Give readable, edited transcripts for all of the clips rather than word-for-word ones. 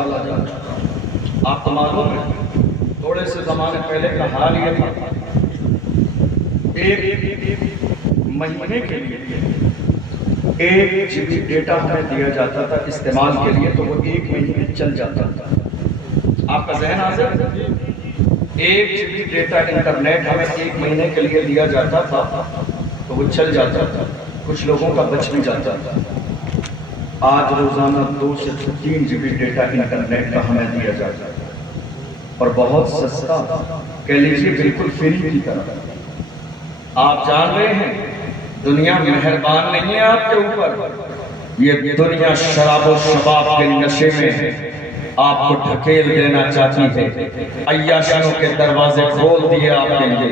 ڈالا جاتا ہے۔ آپ کو معلوم ہے تھوڑے سے زمانے پہلے کا حال یہ تھا، ایک مہینے کے لیے 1 GB ڈیٹا ہمیں دیا جاتا تھا استعمال کے لیے، تو وہ 1 مہینے چل جاتا تھا۔ آپ کا ذہن حاضر ہے؟ 1 GB ڈیٹا انٹرنیٹ ہمیں 1 مہینے کے لیے دیا جاتا تھا تو وہ چل جاتا تھا، کچھ لوگوں کا بچ بھی جاتا تھا۔ آج روزانہ 2 سے 3 GB ڈیٹا انٹرنیٹ کا ہمیں دیا جاتا ہے، اور بہت سستا، کہہ لیجیے بالکل فری کی طرح۔ آپ جان رہے ہیں دنیا مہربان نہیں ہے آپ کے اوپر، یہ دنیا شراب و شباب کے نشے میں آپ کو ڈھکیل دینا چاہتی ہے، عیاشیوں کے دروازے کھول دیے آپ کے لیے،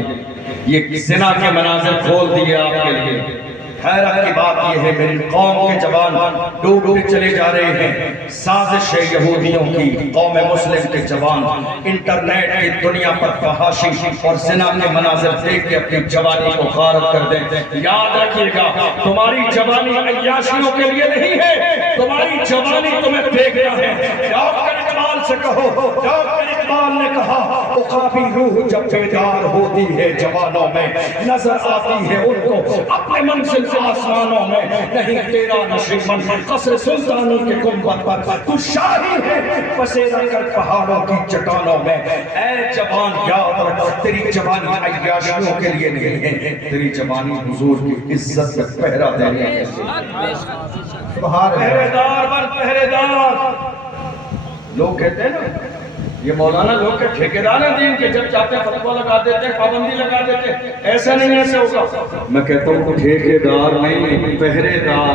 یہ زنا کے مناظر کھول دیے آپ کے لیے۔ حیرت کی بات یہ ہے میری قوم کے جوان ڈوبتے چلے جا رہے ہیں، سازش ہے یہودیوں کی، قوم مسلم کے جوان انٹرنیٹ کی دنیا پر فحاشی اور زنا کے مناظر دیکھ کے اپنی جوانی کو غارت کر دیں۔ یاد رکھیے گا تمہاری جوانی عیاشیوں کے لیے نہیں ہے، تمہاری جوانی تمہیں دیکھنا ہے۔ ڈاکٹر اقبال سے کہو، ڈاکٹر اقبال نے کہا عقابی روح جب بیدار ہوتی ہے جوانوں میں، نظر آتی ہے ان کو اپنے منزل سے آسمانوں میں، نہیں تیرا نشیمن قصر سلطانی کے گنبد پر، تو شاہی ہے بسیرا کر پہاڑوں کی چٹانوں میں۔ اے جوان یاد رکھ تیری جوانی عیاشیوں کے لیے نہیں ہے، تیری جوانی حضور کی عزت میں پہرا دینے کے لیے۔ پہرے دار بن پہرے دار۔ لوگ کہتے ہیں نا یہ مولانا لوگ کے ٹھیکیدار ہیں دین کے، جب چاہتے ہیں فتویٰ لگا دیتے ہیں، پابندی لگا دیتے ہیں، ایسا نہیں ایسے ہوگا۔ میں کہتا ہوں ٹھیکیدار نہیں، پہرے دار۔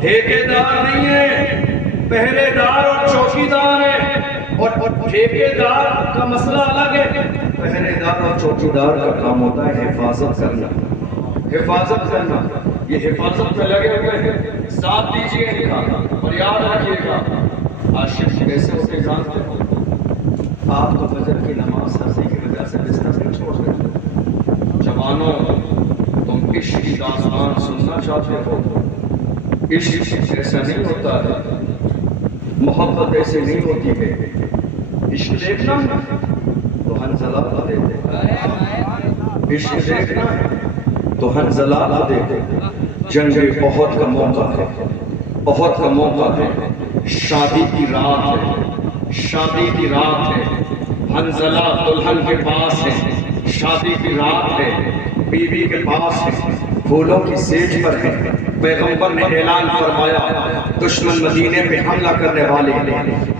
ٹھیکیدار نہیں ہے، پہرے دار اور چوکیدار ہے، اور ٹھیکیدار کا مسئلہ الگ ہے۔ پہرے دار اور چوکیدار کا کام ہوتا ہے حفاظت کرنا، حفاظت کرنا، یہ حفاظت پہ لگے ہوئے ہیں۔ ساتھ دیجئے ان کا، اور یاد رکھیے گا عاشق کیسے ہوتے جانتے ہو؟ آپ تو فجر کی نماز سرزی کی وجہ سے بستر نہیں چھوڑ سکتے۔ جوانوں تم عشق کی داستان سننا چاہتے ہو؟ عشق ایسا نہیں ہوتا ہے، محبت ایسے نہیں ہوتی ہے۔ عشق دیکھنا تو حنظلہ کو دیتے، عشق دیکھنا تو حنظلہ کو دیتے۔ جنگ بہت کا موقع ہے، بہت کا موقع ہے، شادی کی رات ہے، شادی کی رات ہے، حنظلہ دلہن کے پاس ہے، شادی کی رات ہے، بیوی کے پاس ہے، پھولوں کی سیج پر ہے۔ پیغمبر نے اعلان فرمایا دشمن مدینے پہ حملہ کرنے والے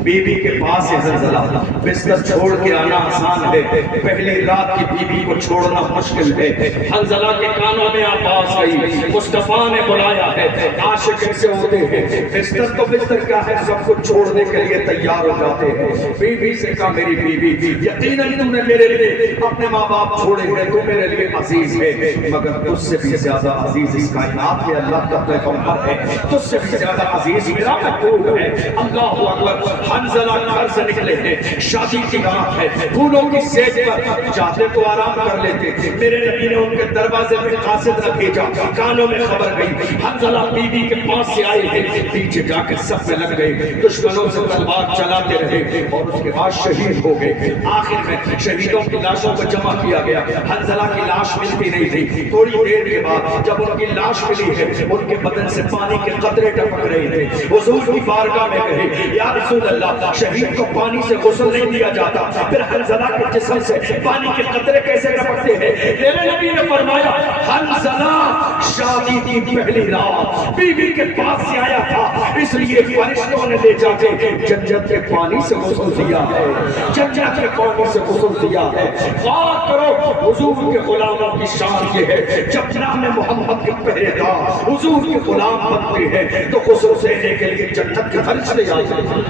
بیوی کے پاس ہے حنظلہ، بستر چھوڑ کے آنا آسان ہے، پہلی رات کی بیوی کو چھوڑنا مشکل ہے۔ حنظلہ کے کانوں میں آواز آئی، مصطفیٰ نے بلایا ہے۔ عاشق کیسے ہوتے ہیں؟ بستر تو بستر کا ہے، سب کو چھوڑنے کے لیے تیار ہو جاتے ہیں۔ بیوی سے کہا میری بیوی یقیناً تم نے میرے لیے اپنے ماں باپ چھوڑے ہیں، تو میرے لیے عزیز ہے، مگر تجھ سے بھی زیادہ عزیز اس کائنات کے اللہ کا پیغمبر ہے، تجھ سے بھی زیادہ عزیز میرا محبوب ہے۔ اللہ اکبر۔ حنظلہ گھر سے نکلے ہیں، شادی کی رات ہے، پھولوں کی سیج پر چاہتے تو آرام کر لیتے، میرے نبی نے ان کے دروازے پہ قاصد نہ بھیجا، کانوں میں خبر گئی حنظلہ بیوی کے پاس سے آئے ہیں، پیچھے جا کے سب میں لگ گئے، دشمنوں سے تلوار چلاتے رہے اور اس کے بعد شہید ہو گئے۔ آخر میں شہیدوں کی لاشوں کو جمع کیا گیا، حنظلہ کی لاش ملتی نہیں تھی۔ تھوڑی دیر کے بعد جب ان کی لاش ملی ہے، ان کے بدن سے پانی کے قطرے ٹپک رہے تھے۔ حضور کی بارگاہ میں کہے یا رسول اللہ، شہید کو پانی سے غسل نہیں دیا جاتا، پھر حنظلہ کے جسم سے پانی کے قطرے کیسے ٹپکتے ہیں؟ میرے نبی نے فرمایا حنظلہ شادی کی پہلی رات بیوی کے پاس سے آیا تھا، اس لیے فرشتوں نے لے جا کے جنت کے پانی سے غسل دیا ہے، جنت کے پانی سے غسل دیا ہے۔ غور کرو حضور کے غلاموں کی شان یہ ہے، جب نام محمد کے پہرے دار حضور کے غلام بنتے ہیں تو غسل دینے کے لیے جنت کے فرشتے آتے ہیں۔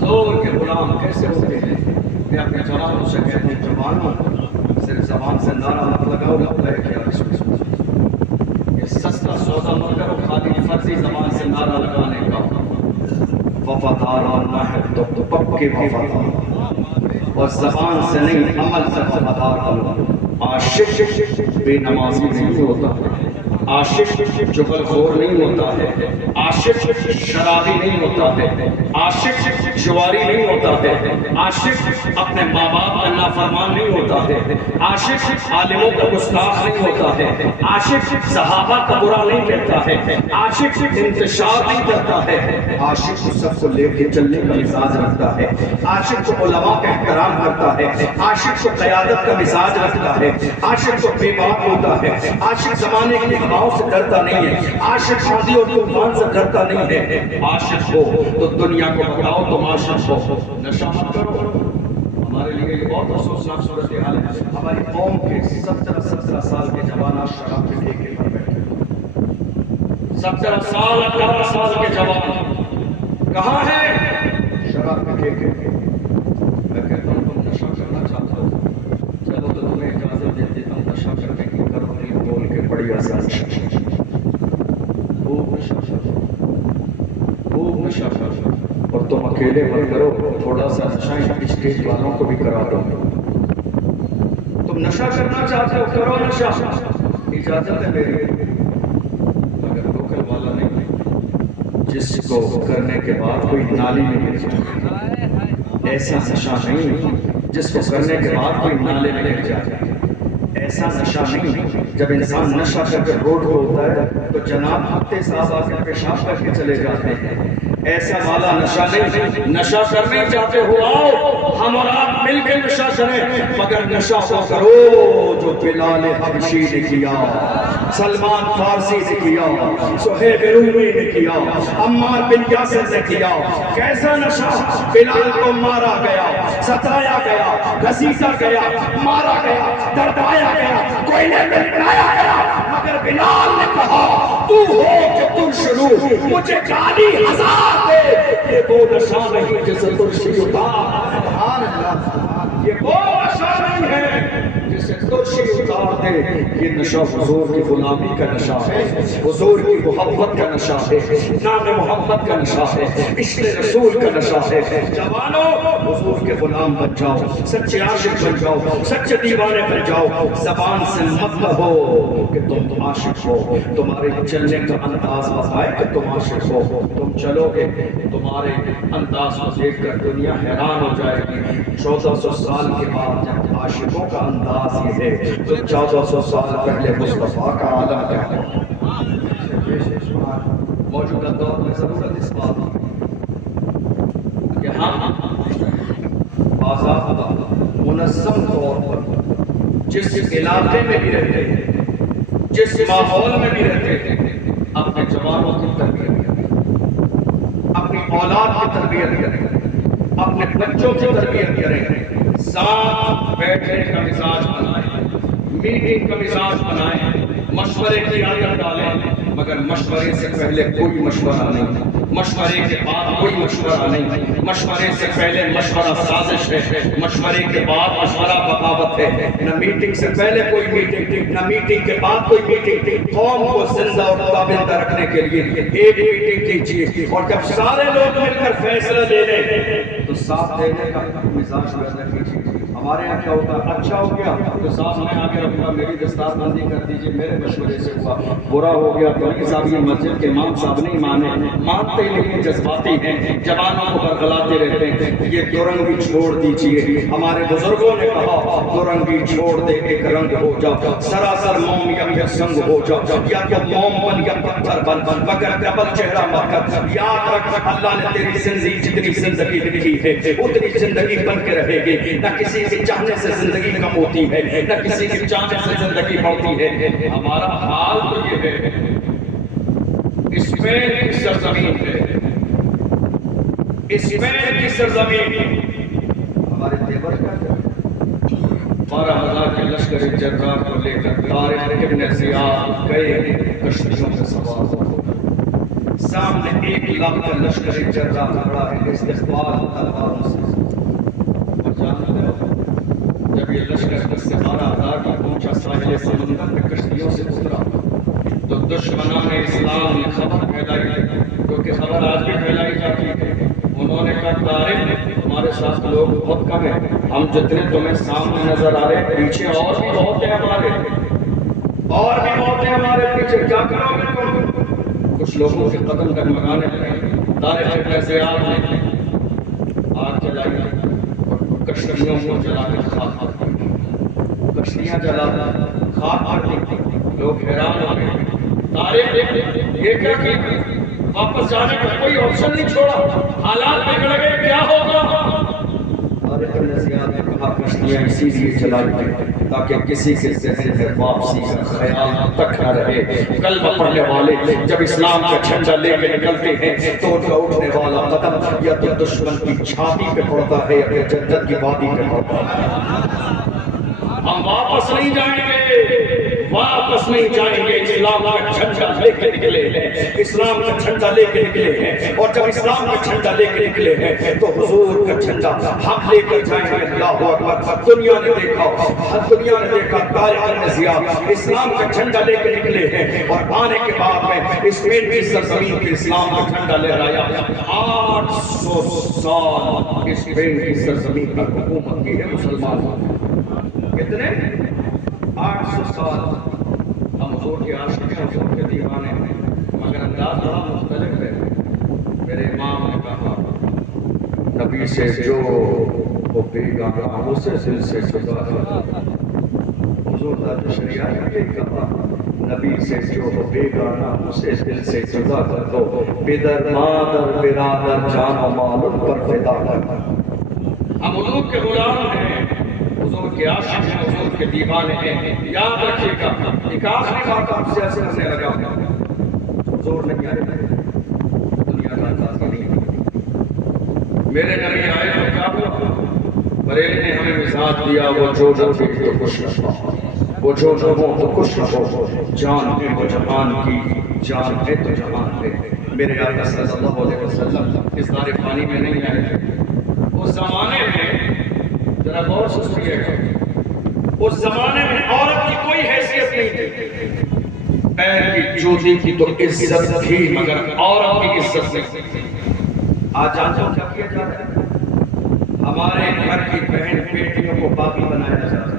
حضور کے غلام کیسے ہوتے ہیں؟ میں اپنے جوانوں سے کہتے ہیں جوانوں صرف زبان سے نعرہ مت لگاؤ لبیک یا رسول اللہ، یہ سستا سودا مت کرو خالی فرضی زبان سے نعرہ لگانے کا۔ وفادارانہ ہے تو پکے وفادار، اور زبان سے نہیں عمل سے وفادار بنو۔ عاشق بے نمازی نہیں ہوتا، عاشق چغل خور نہیں ہوتا ہے، عاشق شرابی نہیں ہوتا ہے، عاشق جواری نہیں ہوتا ہے، عاشق اپنے ماں باپ کا نافرمان نہیں ہوتا ہے، عاشق عالموں کا گستاخ نہیں ہوتا ہے، عاشق صحابہ کا برا نہیں کہتا ہے، عاشق انتشار نہیں کرتا ہے، عاشق سب کو لے کے چلنے کا مزاج رکھتا ہے، عاشق کو علماء کا احترام کرتا ہے، عاشق کو قیادت کا مزاج رکھتا ہے، عاشق کو بے باک ہوتا ہے، عاشق زمانے کی ہواؤں سے ڈرتا نہیں ہے، عاشق آندھی اور طوفان سے ڈرتا نہیں ہے، عاشق ہو تو دنیا کو بتاؤ تم عاشق ہو، نشہ مت کرو۔ ہمارے لیے یہ بہت افسوسناک صورتحال ہے، ہماری قوم کے 17 سال کے جوان آج شراب کے ٹھیکے پر بیٹھے، 17 سال 18 سال کے جوان کہاں ہیں؟ شراب کے ٹھیکے پہ۔ میں کہتا ہوں تم نشہ کرنا چاہتے ہو، چلو تو تمہیں اجازت دے دیتا ہوں نشہ کرنے کی، کرو نہیں بول کے بڑھیا سا نشہ، خوب نشہ، خوب نشہ، اور تم اکیلے مت کرو، تھوڑا سا نشہ اسٹیج والوں کو بھی کرا دو۔ تم نشہ کرنا چاہتے ہو کرو نشہ، اجازت ہے میری، مگر لوکل والا نہیں، جس کو کرنے کے بعد کوئی نالی میں گر جائے، ایسا نشہ نہیں جس کو کرنے کے بعد کوئی نالے میں گر جائے، ایسا نشہ نہیں جب انسان نشہ کر کے روڈ پہ ہوتا ہے تو جناب ہفتے صاحب آ کے پیشاب کر کے چلے جاتے ہیں، ایسا والا نشہ نہیں۔ نشہ کرنے چاہتے ہو آؤ، ہم اور آپ مل کے نشہ کریں، مگر نشہ وہ کرو جو بلال حبشی نے کیا، سلمان فارسی نے کیا، صہیب رومی نے کیا، عمار بن یاسر نے کیا۔ کیسا نشہ؟ بلال کو مارا گیا، ستایا گیا، گھسیٹا گیا، مارا گیا، دردایا گیا، کوئی نے بلایا گیا، مگر بلال نے کہا تو ہو کہ ترشلو، مجھے 40,000 دے، یہ وہ نشہ نہیں جسے ترشی اتار، یہ وہ نشہ نہیں ہے جسے ترشی اتار دے، یہ نشہ حضور کی غلامی کا نشہ ہے، حضور کی محبت کا نشہ ہے، نام محمد کا نشہ ہے، عشق رسول کا نشہ ہے۔ جوانوں حضور کے غلام بن جاؤ، سچے عاشق بن جاؤ، سچے دیوانے بن جاؤ، زبان سے مت کہو کہ تم عاشق ہو، تمہارے چلنے کا انداز بتائے کہ تم عاشق ہو، تم چلو گے تمہارے انداز کو دیکھ کر دنیا حیران ہو جائے گی۔ 1400 سال کے بعد جب عاشقوں کا انداز یہ ہے تو 1400 سال پہلے مصطفیٰ کا عالم کیا ہے؟ موجودہ دور میں ضرورت اس بات کہ ہم باضابطہ منظم طور پر جس علاقے میں بھی رہتے ہیں، جس ماحول میں بھی رہتے ہیں، اپنے جوانوں کی تربیت کریں، اپنی اولاد کی تربیت کریں، اپنے بچوں کی تربیت کریں، ساتھ بیٹھنے کا مزاج بنائیں، میٹنگ کا مزاج بنائیں، مشورے کی عادت ڈالیں، مگر مشورے سے پہلے کوئی مشورہ نہیں، مشورے کے بعد کوئی مشورہ نہیں، مشورے سے پہلے مشورہ سازش ہے، مشورے کے بعد مشورہ بغاوت ہے، نہ میٹنگ سے پہلے کوئی میٹنگ، نہ میٹنگ کے بعد کوئی میٹنگ۔ قوم کو زندہ اور پابندہ رکھنے کے لیے ایک میٹنگ کیجیے، اور جب سارے لوگ مل کر فیصلہ لے لیں تو ساتھ دینے کا مزاج پیدا کیجیے۔ ہمارے یہاں کیا ہوتا ہے، اچھا ہو گیا تو صاحب میں آگے رکھوں گا، میری دستار بندی کر دیجیے، میرے مشورے سے ہوا، برا ہو گیا تو نہیں صاحب یہ مسجد کے امام صاحب نہیں مانے، مانتے ہی لیکن جذباتی ہیں، جوانوں کو برگلاتے رہتے ہیں، یہ دو رنگی چھوڑ دیجیے۔ ہمارے بزرگوں نے کہا دو رنگی چھوڑ دے ایک رنگ ہو جاؤ، سراسر موم یا سنگ ہو جاؤ، یا تو موم بن یا پتھر بن، مگر ڈبل چہرہ مت کر۔ یاد رکھ اللہ نے تیری زندگی جتنی زندگی لکھی ہے اتنی زندگی بن کے رہے گی، نہ کسی کے چاہنے سے زندگی کم ہوتی ہے، نہ کسی کے چاہنے سے زندگی بڑھتی ہے۔ ہمارا حال تو یہ ہے، اسپین کی سرزمین ہے، اسپین کی سرزمین، ہمارے دیور کا 12,000 کے لشکر جرار کو لے کر طارق ابن زیاد گئے کشتیوں میں سوار ہو، سامنے 1,00,000 کا لشکر جرار کھڑا ہے استقبال تلواروں سے، اور جانتے ہو جب یہ لشکر 10 سے 12,000 کا پہنچا ساحل سمندر میں کشتیوں سے اترا تو دشمنان اسلام نے خبر پھیلائی، کیونکہ خبر آج بھی پھیلائی جاتی ہے، انہوں نے کہا طارق ہمارے ساتھ لوگ بہت کم ہیں، ہم جتنے تمہیں سامنے نظر آ رہے پیچھے اور بھی بہت ہیں ہمارے، اور بھی بہت ہیں ہمارے پیچھے، کیا کرو گے تم؟ کچھ لوگوں کے قدم ڈگمگانے لگے، طارق ابن زیاد نے آگ جلائی اور کشتیوں کو جلا کر خاک کر دی، کشتیاں جلا خاک کر دی، لوگ حیران ہو گئے، طارق یہ کیا کیا؟ واپس جانے کا کوئی آپشن نہیں چھوڑا، حالات بگڑ گئے، کیا ہوگا؟ طارق ابن زیاد نے کہا کشتیاں اسی لیے چلائی گئی تاکہ کسی کے ذہن میں واپسی کا خیال تک نہ رہے۔ کلمہ پڑھنے والے جب اسلام کا جھنڈا لے کے نکلتے ہیں تو ان کا اٹھنے والا قدم یا تو دشمن کی چھاتی پہ پڑتا ہے یا پھر جنت کی وادی پہ پڑتا ہے۔ ہم واپس نہیں جائیں گے، واپس نہیں جائیں گے، اسلام کا جھنڈا لے کے نکلے ہیں، اسلام کا جھنڈا لے کے نکلے ہیں، اور جب اسلام کا جھنڈا لے کے نکلے ہیں تو حضور کا جھنڈا ہم لے کر جائیں گے۔ اللہ اکبر۔ دنیا نے دیکھا طارق ابن زیاد اسلام کا جھنڈا لے کے نکلے ہیں، اور آنے کے بعد میں اسپین کی سرزمین پہ اسلام کا جھنڈا لہرایا۔ 800 سال اسپین کی سرزمین پر حکومت کی ہے مسلمانوں نے۔ کتنے؟ 800 سال۔ ہم حضور کے عاشق ہیں، حضور کے دیوانے ہیں، مگر انداز بڑا مختلف ہے۔ میرے امام نے کہا نبی سے جو وہ بیگانہ اسے دل سے جدا کر، حضور ذات شریعہ نے کہا نبی سے جو ہو بیگانہ اسے دل سے جدا کر دو، پدر مادر برادر جان و مال پر فدا کر۔ ہم حضور کے غلام ہیں، حضور کے عاشق ہیں، حضور کے دیوانے ہیں۔ یاد رکھیے گا ایک آخری بات آپ سے عرض کرنے لگا، حضور نہیں آئے، دنیا کا اندازہ نہیں ہے۔ میرے نبی آئے تو کیا ہوا؟ بریلی نے ہمیں مزاج دیا، وہ جو نہ تھے تو کچھ نہ ہو، وہ جو نہ ہو تو کچھ نہ ہو، جان ہے وہ جہان کی، جان ہے تو جہان ہے۔ میرے آقا صلی اللہ علیہ وسلم اس دار پانی میں نہیں آئے تھے۔ اس زمانے میں ذرا غور سے سنیے گا، اس زمانے میں عورت کی کوئی حیثیت نہیں تھی، پیر کی جوتی کی تو عزت تھی مگر عورت کی عزت نہیں تھی۔ آج جانتے ہو کیا کیا جاتا ہے؟ ہمارے گھر کی بہن بیٹیوں کو باقی بنایا جاتا ہے۔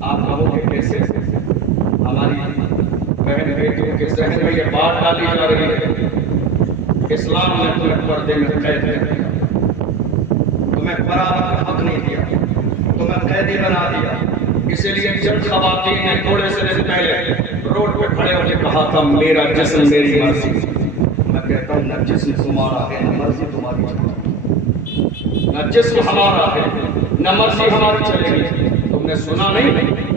آپ کہو کہ کیسے؟ ہماری بہن بیٹیوں کے ذہن میں یہ بات ڈالی جا رہی ہے اسلام نے تمہیں پردے میں قید کر دیا، تمہیں برابر کا حق نہیں دیا، تمہیں قیدی بنا دیا۔ اسی لیے جب خواتین نے تھوڑے سے دن پہلے روڈ پہ کھڑے ہو کے کہا تھا میرا جسم میری مرضی، میں کہتا ہوں نہ جسم تمہارا ہے نہ مرضی تمہاری چلے، نہ جسم ہمارا ہے نہ مرضی ہماری چلے گی۔ تم نے سنا نہیں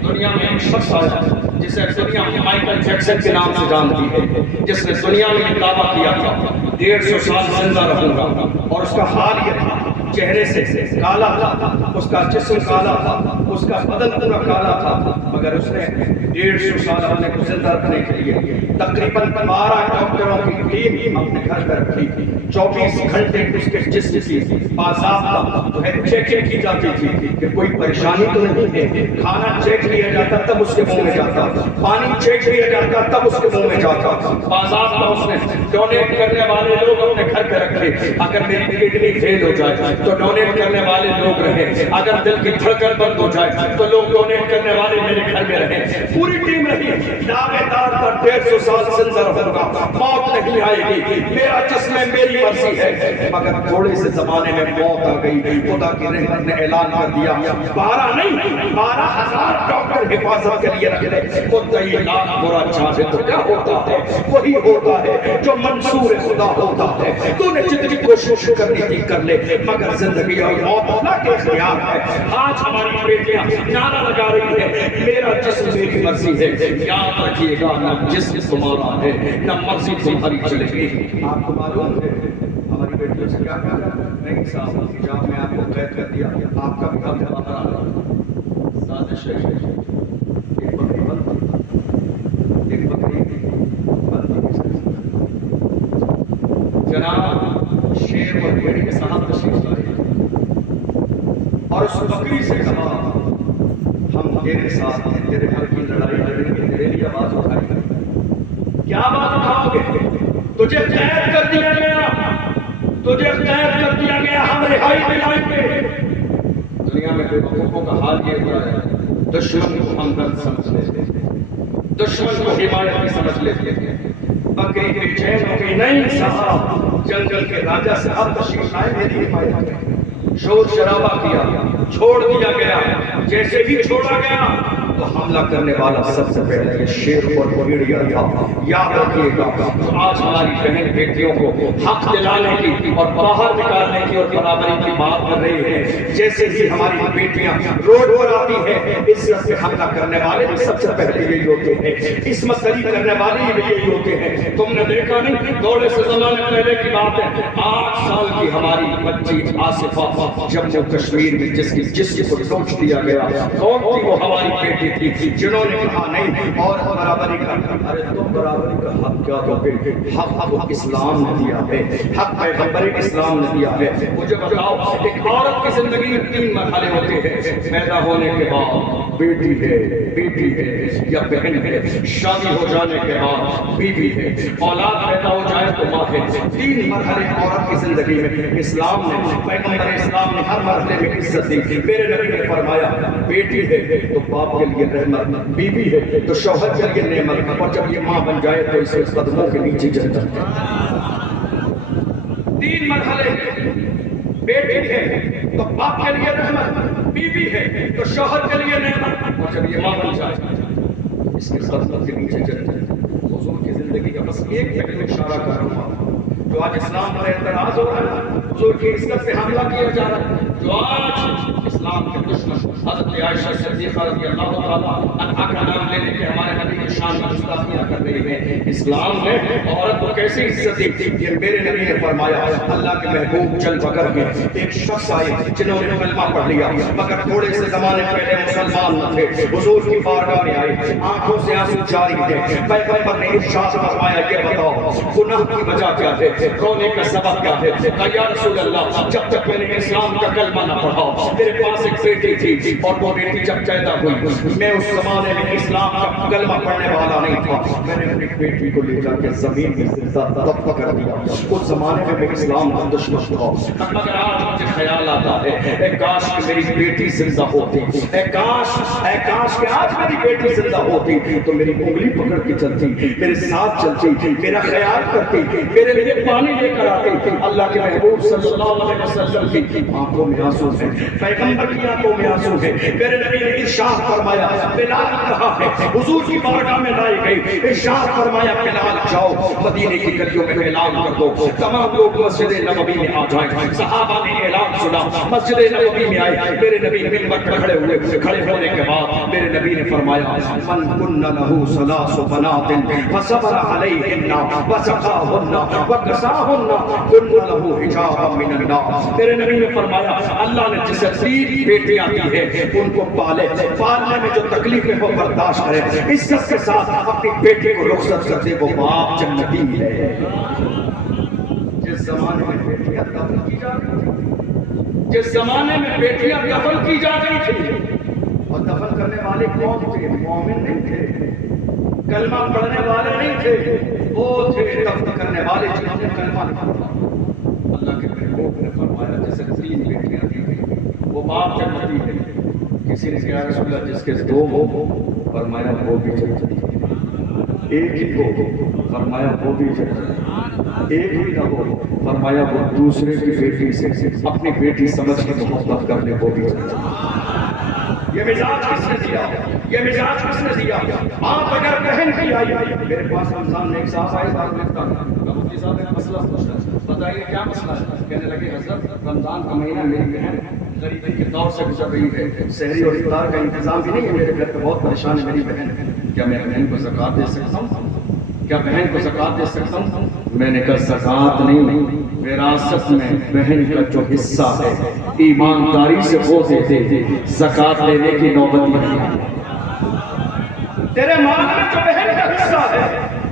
دنیا میں ایک شخص آیا جسے دنیا مائیکل جیکسن کے نام سے جانتی ہے، جس نے دنیا میں یہ دعویٰ کیا تھا 150 سال زندہ رہوں گا، اور اس کا حال یہ تھا چہرے سے کالا تھا، اس کا جسم کالا تھا، اس کا بدن پورا کالا تھا، مگر اس نے 150 سال اپنے کو زندہ رکھنے کے لیے تقریباً 12 ڈاکٹروں کی ٹیم اپنے گھر پر رکھی تھی۔ 24 گھنٹے اس کے جسم کی باضابطہ جو ہے چیک کی جاتی تھی کہ کوئی پریشانی تو نہیں ہے، کھانا چیک کیا جاتا تب اس کے منہ میں جاتا، پانی چیک کیا جاتا تب اس کے منہ میں جاتا، باضابطہ اس نے ڈونیٹ کرنے والے لوگ اپنے گھر پہ رکھے، اگر میری کڈنی فیل ہو جائے تو ڈونیٹ کرنے والے لوگ رہے، اگر دل کی دھڑکن بند ہو جائے تو لوگ ڈونیٹ کرنے والے میرے گھر میں رہے، پوری ٹیم رہی۔ دعوے دار پر 150 سال زندہ رہوں گا، موت نہیں آئے گی، میرا جسم ہے میری مرضی ہے، مگر تھوڑے سے زمانے میں موت آ گئی۔ خدا کی رحمت نے اعلان کر دیا 12 نہیں 12,000 ڈاکٹر حفاظت کے لیے رکھ لے، خود ہی لاکھ برا چاہے تو کیا ہوتا ہے وہی ہوتا ہے جو منصور خدا ہوتا ہے۔ تو نے جتنی کوشش کرنی تھی کر لے، مگر زندگی اور موت اللہ کے اختیار ہے۔ آج ہماری بیٹیاں نعرہ لگا رہی ہے میرا جسم میری مرضی ہے، یاد رکھیے گا نہ جسم تمہارا ہے نہ مرضی تمہاری چلے گی۔ آپ کو معلوم ہے ہماری بیٹیوں سے کیا کہا؟ نہیں صاحب حجاب میں آپ کو قید کر دیا، آپ کا بھی حق باہر آ رہا ہے۔ سازش ہے، ایک بکری بند، ایک بکری بند، جناب شیر اور بھیڑ کے ساتھ تشریف لائے اور اس بکری سے کہا ہم تیرے ساتھ ہیں، تیرے حق کی لڑائی لڑیں گے، تیرے لیے آواز اٹھائیں گے۔ کیا آواز اٹھاؤ گے؟ تجھے قید کر دیا گیا، تجھے قید کر دیا گیا، ہم رہائی دلائیں گے۔ دنیا میں بے وقوفوں کا حال یہ ہوا ہے، دشمن کو ہمدرد سمجھ لیتے ہیں، دشمن کو حمایتی سمجھ لیتے ہیں، بکری بے چین ہو گئی، نہیں صاحب جنگل کے راجا صاحب تشریف لائے میری حمایت میں، شور شرابہ کیا، چھوڑ دیا گیا، جیسے ہی چھوڑا گیا تو حملہ کرنے والا سب سے پہلے یہ شیر اور بھیڑیا تھا۔ یاد رکھیے گا آج ہماری بہن بیٹیوں کو حق دلانے کی اور باہر نکالنے کی اور برابری کی بات کر رہی ہے، جیسے ہی ہماری بیٹیاں روڈ پر آتی ہیں عزت سے حملہ کرنے والے بھی سب سے پہلے یہی ہوتے ہیں، عصمت دری کرنے والے بھی یہی ہوتے ہیں۔ تم نے دیکھا نہیں تھوڑے سے زمانے پہلے کی بات ہے، 8 سال کی ہماری بچی آصفہ جموں کشمیر میں جس کی جسم کو ٹوچ دیا گیا، کون تھی وہ؟ ہماری بیٹی تھی، جنہوں نے کہا نہیں اور برابری کا، ارے تم برابری کا حق کیا دو گے؟ حق اسلام نے دیا ہے، حق پیغمبر اسلام نے دیا ہے۔ مجھے بتاؤ ایک عورت کی زندگی میں 3 مرحلے ہوتے ہیں، پیدا ہونے کے بعد بیٹی ہے یا بہن ہے، شادی ہو جانے کے بعد بیوی ہے، اولاد پیدا ہو جائے تو ماں ہے۔ 3 مرحلے عورت کی زندگی میں اسلام نے، پیغمبر اسلام نے ہر مرحلے میں عزت دی۔ میرے نبی نے فرمایا بیٹی ہے تو باپ کے لیے رحمت، بیوی ہے تو شوہر کے لیے نعمت، اور جب یہ ماں بن جائے تو اسے قدموں کے نیچے جنت۔ 3 مرحلے، بیٹی ہے تو باپ کے لیے رحمت، بیوی ہے تو شوہر کے لیے نعمت، اور جب یہ ماں بن جائے اس کے قدموں کے نیچے جنت۔ حضور کی زندگی کا بس ایک پہلو اشارہ کر رہا ہوں، جو آج اسلام پر اعتراض ہو رہا ہے، حضور کی عزت پہ حملہ کیا جا رہا ہے، جو آج اسلام کے دشمن حضرت عائشہ صدیقہ رضی اللہ تعالیٰ عنہا کا نام لینے کے ہمارے نبی کی شان میں گستاخیاں کر رہے ہیں۔ اسلام نے عورت کو کیسے عزت دی؟ یہ میرے نبی نے فرمایا، اللہ کے محبوب چل بکر میں ایک شخص آئے جنہوں نے کلمہ پڑھ لیا مگر تھوڑے سے زمانے پہلے مسلمان نہ تھے، حضور کی بارگاہ میں آئے، آنکھوں سے آنسو جاری تھے، پیغمبر نے ارشاد فرمایا یہ بتاؤ گناہ کی وجہ کیا ہے، رونے کا سبب کیا ہے؟ کہا یا رسول اللہ جب تک میں نے اسلام کا کلمہ نہ پڑھا، میرے پاس ایک بیٹی تھی اور وہ بیٹی جب پیدا ہوئی، میں اس زمانے میں اسلام کا کلمہ پڑھنے والا نہیں تھا، میں نے اپنی بیٹی کو لے جا کے زمین میں دفن کر دیا۔ اس زمانے میں اسلام کا دشمن تھا، مگر آج مجھے خیال آتا ہے اے کاش کہ میری بیٹی زندہ ہوتی، اے کاش کہ آج میری بیٹی زندہ ہوتی تو میری انگلی پکڑ کے چلتی، میرے ساتھ چلتی، میرا خیال کرتی، میرے لیے پانی لے کر آتی۔ اللہ کے محبوب صلی اللہ علیہ وسلم کی آنکھوں میں آنسو ہے، پیغمبر کی آنکھوں میں آنسو ہے۔ میرے نبی نے ارشاد فرمایا بلال کہاں ہے؟ حضور کی بارگاہ میں لائی گئی، ارشاد فرمایا بلال جاؤ مدینے کی گلیوں میں اعلان کر دو، تمام لوگ مسجد نبوی میں آ جائیں۔ صحابہ نے اعلان سنا، مسجد نبوی میں آئے، میرے نبی منبر پر کھڑے ہوئے، کھڑے ہونے کے بعد میرے نبی نے فرمایا من کن لہ ثلاث بنات فصبر علیہن وسقاہن وکساہن کن لہ حجابا من النار۔ میرے نبی نے فرمایا اللہ نے جسے 3 بیٹیاں دی ہیں ان کو پالے، پالنے میں جو تکلیفیں وہ برداشت کرے، عزت کے ساتھ اپنی بیٹی کو رخصت کر دے، وہ باپ جنتی ہے۔ جس زمانے میں بیٹیاں دفن کی جا رہی تھی، جس زمانے میں بیٹیاں دفن کی جا رہی تھی، اور دفن کرنے والے کون تھے؟ مومن نہیں تھے، کلمہ پڑھنے والے نہیں تھے، وہ تھے دفن کرنے والے جنہوں نے کلمہ نہیں پڑھا۔ اللہ کے محبوب نے فرمایا جیسے 3 بیٹیاں تھیں وہ باپ جنتی ہے۔ کسی نے کہا رسول اللہ جس کے 2 ہو، فرمایا وہ بھی جنتی ہے۔ ایک ہی ہو، فرمایا وہ بھی جنتی ہے۔ ایک ہی نہ ہو، فرمایا وہ دوسرے کی بیٹی سے اپنی بیٹی سمجھ کے محبت کرنے کو بھی جنتی ہے۔ یہ مزاج کس نے دیا؟ یہ مزاج کس نے دیا؟ آپ اگر بہن کی آئی، میرے پاس رمضان میں ایک صاحب آئے بات لکھتا ہوں، مفتی صاحب نے مسئلہ پوچھا، بتائیے کیا مسئلہ ہے؟ کہنے لگے حضرت رمضان کا مہینہ میری بہن غریبی کے دور سے گزر رہی ہے، سحری اور افطار کا انتظام بھی نہیں ہے، میرے گھر پہ بہت پریشان ہے میری بہن، کیا میں بہن کو زکوٰۃ دے سکتا ہوں؟ کیا بہن کو زکوٰۃ دے سکتا ہوں؟ میں نے کہا زکوٰۃ نہیں، وراثت میں بہن کا جو حصہ ہے ایمانداری سے وہ دے دے، زکوٰۃ لینے کی نوبت نہیں آئی۔ تیرے مال میں جو بہن کا حصہ ہے،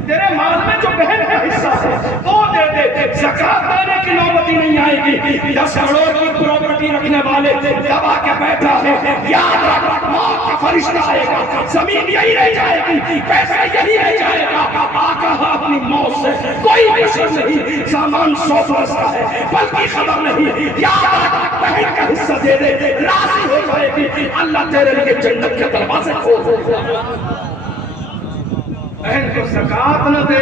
تیرے مال میں جو بہن کا حصہ ہے وہ دے دے، زکوٰۃ دینے کی نوبت ہی نہیں آئے گی۔ 10 کروڑ کی پراپرٹی رکھنے والے دبا کے بیٹھا ہے، یاد رکھ موت کا فرشتہ آئے گا، زمین یہی رہ جائے گی، پیسہ یہی رہ جائے گا، آقا اپنی موت سے کوئی بشر نہیں، سامان 100 برس کا ہے بلکہ خبر نہیں، یاد رکھ بہن کا حصہ دے دے، راضی ہو جائے گی، اللہ تیرے لیے جنت کے دروازے کھول دے گا۔ بہن کو زکوٰۃ نہ دے،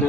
2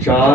4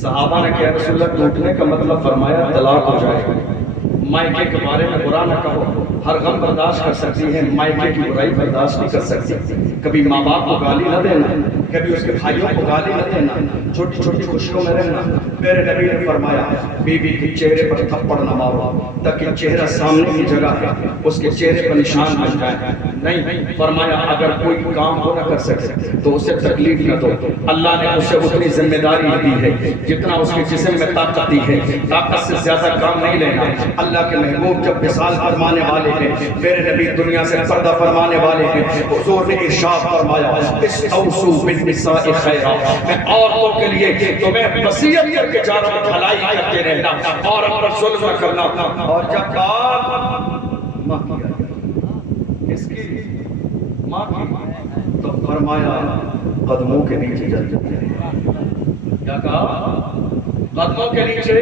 صحابہ نے کہا رسول اللہ ٹوٹنے کا مطلب فرمایا طلاق ہو جائے گا. مائکے کے بارے میں برا نہ کہو, ہر غم برداشت کر سکتی ہے, مائکے کی برائی برداشت نہیں کر سکتی. کبھی ماں باپ کو گالی نہ دینا, کبھی اس کے بھائیوں کو گالی نہ دینا, چھوٹی چھوٹی خوشیوں میں رہنا. میرے نبی نے فرمایا بیوی کے چہرے پر تھپڑ نہ مارو تاکہ چہرہ سامنے کی جگہ ہے اس کے چہرے پر نشان بن جائے. نہیں, فرمایا اگر کوئی کام وہ نہ کر سکے تو اسے تکلیف نہ دو. اللہ نے اسے اتنی ذمہ داری دی ہے جتنا اس کے جسم میں طاقت دی ہے, طاقت سے زیادہ کام نہیں لینا. اللہ کے محبوب جب وصال فرمانے والے ہیں, میرے نبی دنیا سے پردہ فرمانے والے ہیں, حضور نے ارشاد فرمایا استوصوا بالنساء خیرا, میں عورتوں کے لیے تمہیں وصیت کر کے جا رہا ہوں بھلائی کرتے رہنا اور ان پر ظلم نہ کرنا. اور جب بات ماں کی اس کی ماں کی تو فرمایا قدموں کے نیچے جل جاتے ہیں. کیا کہا؟ قدموں کے نیچے.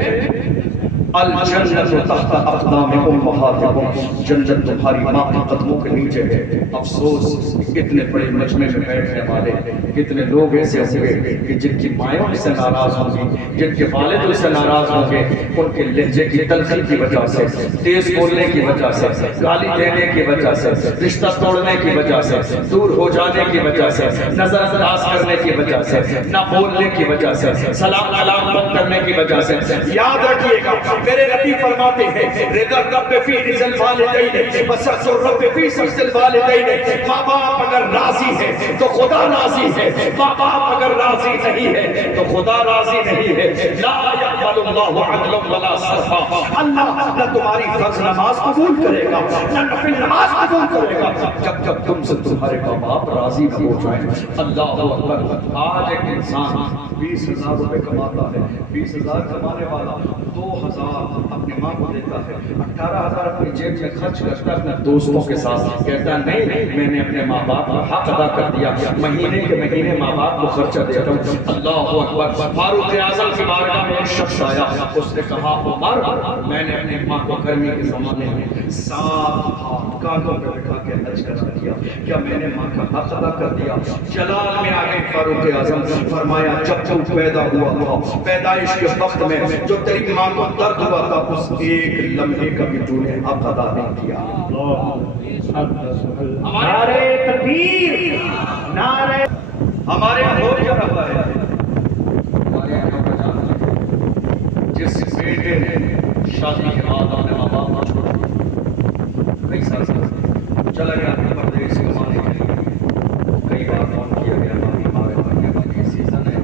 الجنت تحت اقدام امہاتکم, جنت تمہاری ماں کے قدموں کے نیچے ہے. افسوس اتنے بڑے مجمع میں بیٹھنے والے کتنے لوگ ایسے ہوں گے کہ جن کی مائیں اس سے ناراض ہوں گی, جن کے والد اس سے ناراض ہوں گے, ان کے لہجے کی تلخی کی وجہ سے, تیز بولنے کی وجہ سے, گالی دینے کی وجہ سے, رشتہ توڑنے کی وجہ سے, دور ہو جانے کی وجہ سے, نظر انداز کرنے کی وجہ سے, نہ بولنے کی وجہ سے, سلام کلام بند کرنے کی وجہ سے. یاد رکھیے گا میرے نبی فرماتے ہیں رضا رب فی رضا الوالدین وسخط الرب فی سخط الوالدین. ماں باپ اگر راضی ہے تو خدا راضی ہے, ماں باپ اگر راضی نہیں ہے تو خدا راضی نہیں ہے. لا یقبل اللہ عدلا ولا صرفا, اللہ نہ تمہاری فرض نماز قبول کرے گا نہ نفل نماز قبول کرے گا جب تک تم سے تمہارے ماں باپ راضی نہ ہو جائیں. اللہ اکبر. آج ایک انسان 20,000 روپے کماتا ہے, 20,000 کمانے والا 2,000 اپنی ماں کو دیتا ہے, 18,000 اپنی جیب میں خرچ کرتا ہے اپنے دوستوں کے ساتھ, کہتا ہے نہیں میں نے اپنے ماں باپ کا حق ادا کر دیا, مہینے کے مہینے ماں باپ کو خرچہ دیتا ہوں. اللہ اکبر. فاروق اعظم کی بارگاہ میں ایک شخص آیا, اس نے کہا عمر میں نے اپنی ماں کو گرمی کے زمانے میں 7 ہاتھ کانوں پہ بٹھا کے حج کرا دیا, کیا میں نے ماں کا حق ادا کر دیا؟ جلال میں آگے فاروق اعظم فرمایا جب تو پیدا ہوا تھا پیدائش کے وقت میں جو تیری ماں کو درد ہوا تھا اس ایک لمحے کا بھی تو نے حق ادا نہیں کیا. نعرہ تکبیر, نعرہ ہمارے ہو کیا رہا ہے, ہمارے جس بیٹے نے شادی کے بعد اپنے ماں باپ کو چھوڑ دیا, کئی سال چلا گیا پردیس کمانے کے لیے, کئی بار فون کیا گیا ہمارے بھائی کا یہ سیزن ہے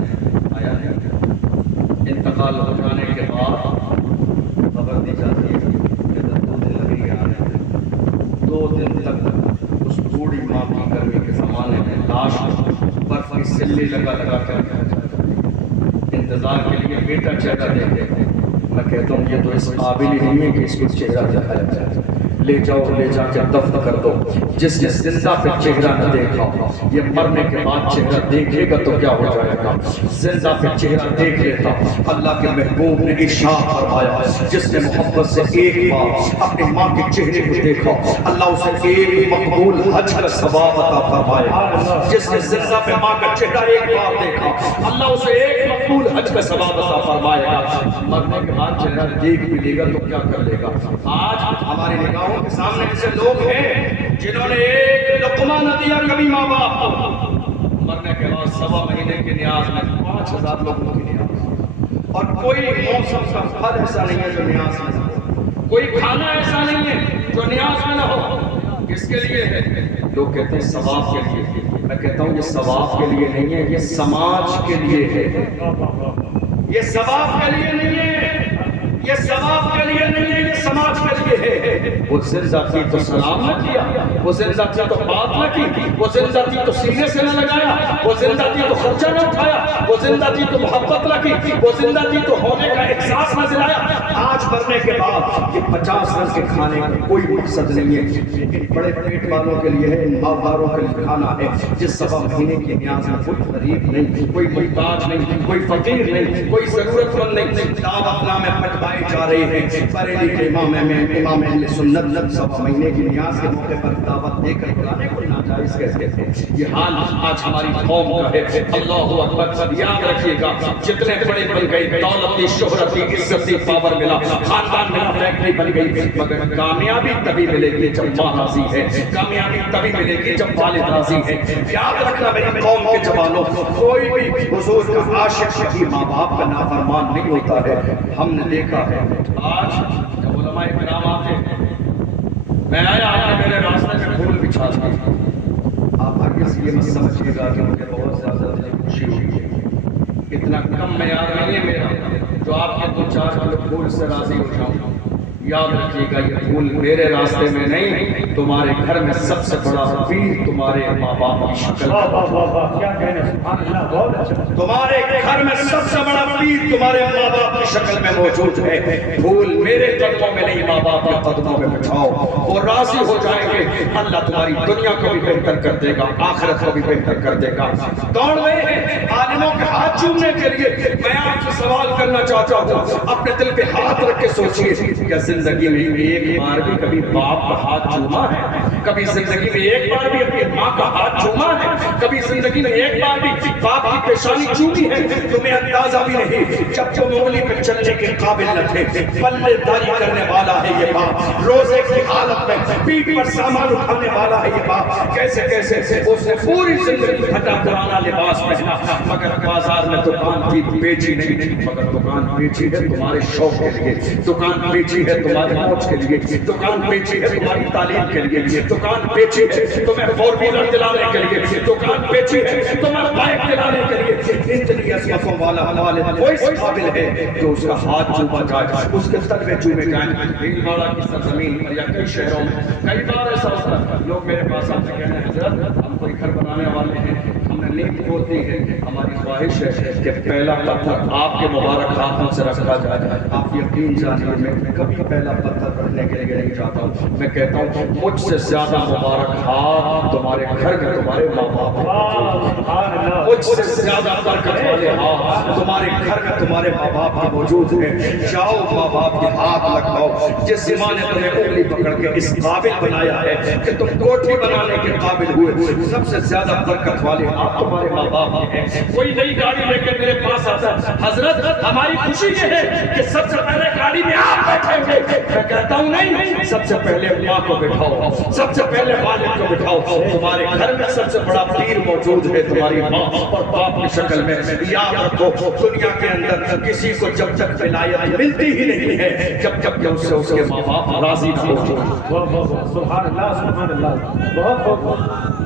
آیا ہے, انتقال ہو جانے کے بعد خبر دی جاتی ہے کہ 2 دن لگے گا آنے میں. 2 دن تک اس بوڑھی ماں کی گرمی کے زمانے میں لاش برف کی سلی لگا کر انتظار کے لیے بیٹا چہرہ دیکھتے ہیں. میں کہتا ہوں یہ تو اس قابل ہی نہیں ہے کہ اس کو چہرہ دکھایا جائے, لے جاؤ لے جا کے دفن کر دو. جس نے زندہ پہ چہرہ نہ دیکھا یہ مرنے کے بعد چہرہ دیکھے گا تو کیا ہو جائے گا. زندہ پہ چہرہ دیکھ لیتا. اللہ کے محبوب نے ارشاد فرمایا جس نے محبت سے ایک بار اپنی ماں کے چہرے کو دیکھا اللہ اسے ایک مقبول حج کا ثواب عطا فرمایا. جس نے زندہ پہ ماں کا چہرہ ایک بار دیکھا اللہ اسے ایک مقبول حج کا ثواب عطا فرمائے گا. مرنے کے بعد چہرہ دیکھ بھی لے گا تو کیا کر لے گا. آج ہماری نگاہوں کے سامنے ایسے لوگ ہیں جنہوں نے ایک لقمہ نہ دیا کبھی ماں باپ کو, مرنے کے بعد 1.25 مہینے کی نیاز میں 5,000 لوگوں کی نیاز, اور کوئی موسم کا پھل ایسا نہیں ہے جو نیاز میں نہ ہو, کوئی کھانا ایسا نہیں ہے جو نیاز میں نہ ہو. کس کے لیے ہے؟ لوگ کہتے ہیں ثواب کے لیے. میں کہتا ہوں یہ ثواب کے لیے نہیں ہے, یہ سماج کے لیے ہے. یہ ثواب کے لیے نہیں ہے, یہ ثواب کے لیے نہیں ہے, یہ سماج کے لیے ہے. وہ زندہ تھی تو سلام نہ کیا, وہ زندہ تھی تو بات نہ کی, وہ زندہ تھی تو سینے سے نہ لگایا, وہ زندہ تھی تو خرچہ نہ اٹھایا, وہ زندہ تھی تو محبت نہ کی, وہ زندہ تھی تو ہونے کا احساس نہ دلایا. آج مرنے کے بعد یہ 50 رنگ کے کھانے کا کوئی مقصد نہیں ہے. ان بڑے پیٹ والوں کے لیے ہے, ان مالداروں کے لیے کھانا ہے جس 1.25 مہینے کی نیاز میں کوئی غریب نہیں, کوئی محتاج نہیں, کوئی فقیر نہیں, کوئی ضرورت مند نہیں. دعوت نامے پٹوائے جا رہے ہیں. بریلی کے امام امام اہل سنت 1.25 مہینے کی نیاز کے موقع پر دعوت دے کر بلانے کو ناجائز کہتے ہیں. یہ حال آج ہماری قوم کا ہے. اللہ اکبر. یاد رکھیے گا جتنے بڑے بن گئے, دولتی, شہرتی, عزتی, پاور ملا, خاندان ملا, فیکٹری بن گئی, مگر کامیابی تبھی ملے گی جب ماں راضی ہے, کامیابی تبھی ملے گی جب والد راضی ہے. یاد رکھنا میری قوم کے جوانوں, کوئی بھی حضور کا عاشق کبھی ماں باپ کا نافرمان نہیں ہوتا ہے. ہم نے دیکھا ہے آج جب علماء کرام آتے, میں آیا آپ نے میرے راستے میں پھول بچھا دیا. آپ ہرگز یہ مت سمجھیے گا کہ مجھے بہت زیادہ خوشی ہوئی ہے. اتنا کم معیار نہیں ہے میرا جو آپ کے 2-4 کلو پھول سے راضی ہو جاؤں. یاد رکھیے گا یہ پھول میرے راستے میں نہیں, تمہارے گھر میں سب سے بڑا پیر تمہارے ماں باپ کی شکل میں. کیا کہنے, سبحان اللہ, بہت اچھا. تمہارے گھر میں سب سے بڑا پیر تمہارے ماں باپ کی شکل میں موجود ہے. پھول میرے قدموں میں نہیں, ماں باپ کے قدموں میں بٹھاؤ, وہ راضی ہو جائیں گے. اللہ تمہاری دنیا کو بھی بہتر کر دے گا, آخرت کو بھی بہتر کر دے گا. دوڑ رہے ہیں عالموں کے ہاتھ چومنے کے لیے. میں آپ سے سوال کرنا چاہتا ہوں, اپنے دل پہ ہاتھ رکھ کے سوچئے, کیا زندگی میں ایک بار بھی کبھی باپ کا ہاتھ چوما ہے؟ کبھی زندگی میں ایک بار بھی اپنی ماں کا ہاتھ چوما ہے؟ کبھی زندگی میں ایک بار بھی باپ کی پیشانی چومی ہے؟ تمہیں اندازہ بھی نہیں, جب تم انگلی پہ چلنے کے قابل نہ تھے, پلے داری کرنے والا ہے یہ باپ. روزے کی حالت میں پیٹھ پر سامان اٹھانے والا ہے یہ باپ. کیسے کیسے اس نے پوری زندگی پھٹا پرانا لباس پہنا, مگر بازار میں دکان بھی بیچی نہیں, مگر دکان بیچی ہے تمہارے شوق کے لیے, دکان بیچی ہے تمہارے موج کے لیے, دکان بیچی ہے تمہاری تعلیم کے لیے, دکان بیچی ہے تمہیں 4 ویلر دلانے کے لیے, دکان بیچی ہے تمہیں بائک دلانے کے لیے. اتنی عظمتوں والا والد کوئی اس قابل ہے جو اس کا ہاتھ چوما جائے, اس کے تلوے چومے جائیں. بھیلواڑہ کی سرزمین پر یا کئی شہروں میں کئی بار ایسا ہوتا ہے, لوگ میرے پاس آتے کہنے ہیں حضرت ہم کوئی گھر بنانے والے ہیں, ہم نے نیت ہوتی ہے, ہماری خواہش ہے کہ پہلا پتھر آپ کے مبارک ہاتھوں سے رکھا جائے. آپ یقین جانیے میں کبھی پہلا پتھر رکھنے کے لیے نہیں چاہتا ہوں. میں کہتا ہوں مجھ سے زیادہ مبارک ہاتھ تمہارے گھر میں تمہارے ماں باپ ہیں, مجھ سے زیادہ برکت والے ہاتھ تمہارے گھر میں تمہارے ماں باپ موجود ہیں. جاؤ ماں باپ کے ہاتھ لگاؤ. جس ماں نے تمہیں انگلی پکڑ کے اس قابل بنایا ہے کہ تم کوٹھی بنانے کے قابل ہوئے, سب سے زیادہ برکت والے ہاتھ تمہارے ماں باپ ہیں. کوئی نئی گاڑی لے کے میرے پاس آتا ہے, حضرت ہماری خوشی یہ ہے کہ سب سے پہلے گاڑی میں آپ بیٹھیں گے. میں کہتا ہوں نہیں, سب سے پہلے ماں کو بٹھاؤ, سب سے پہلے والد کو بٹھاؤ. تمہارے گھر میں سب سے بڑا پیر موجود ہے تمہاری ماں اور باپ کی شکل میں. یاد رکھو دنیا کے اندر کسی کو جب تک ولایت ملتی ہی نہیں ہے جب تک کہ اس سے اس کے ماں باپ راضی نہ ہو. سبحان اللہ, سبحان اللہ, بہت بہت